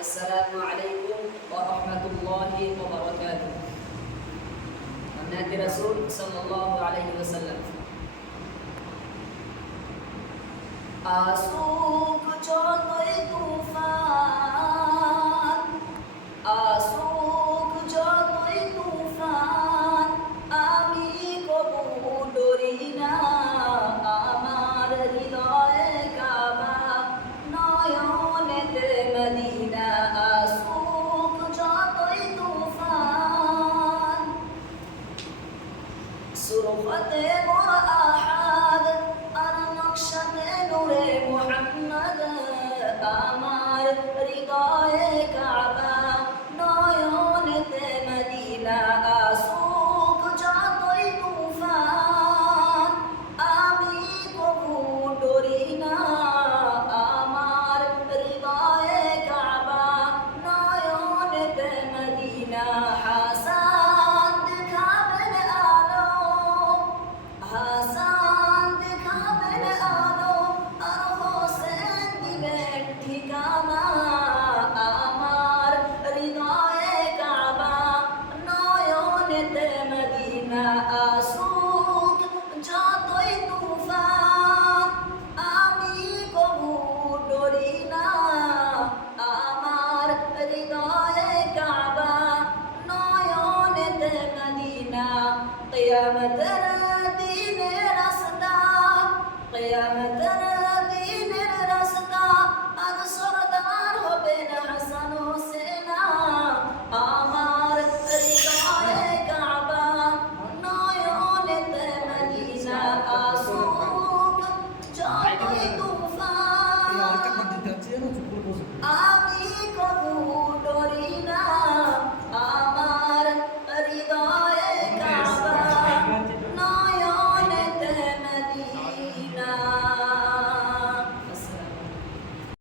السلام عليكم ورحمة الله وبركاته. النبي رسول صلى الله عليه وسلم. আসুক যতই তুফান, আসুক যতই তুফান, আমি কবু ডরি না। আমার হৃদয়ে কাবা, নয়নেতে মদিনা। আসুক যতই তুফান, সুরখতে মোর আহাদ, আর নকশাতে নূরে মুহাম্মদ। আমার হৃদয়ে কাবা, নয়নেতে মদিনা। আসুক যতই তুফান, আমি কবু ডরি না। আমার হৃদয়ে কাবা, নয়নেতে মদিনা। হাসান দেখাবেন আলো, হাসান দেখাবেন আলো, আর হোসেন দিবেন ঠিকানা। আমার হৃদয়ে কাবা, নয়নেতে মদিনা। আসুক যতই তুফান, আমি কবু ডরি না। আমার হৃদয়ে কাবা, নয়নেতে মদিনা। কিয়ামতের দিনের রাস্তা, কিয়ামতের দিনের রাস্তা, আর সরদার হবেন হাসান হোসেনা। আমার হৃদয়ে কাবা, নয়নেতে মদিনা। আসুক যতই তুফান।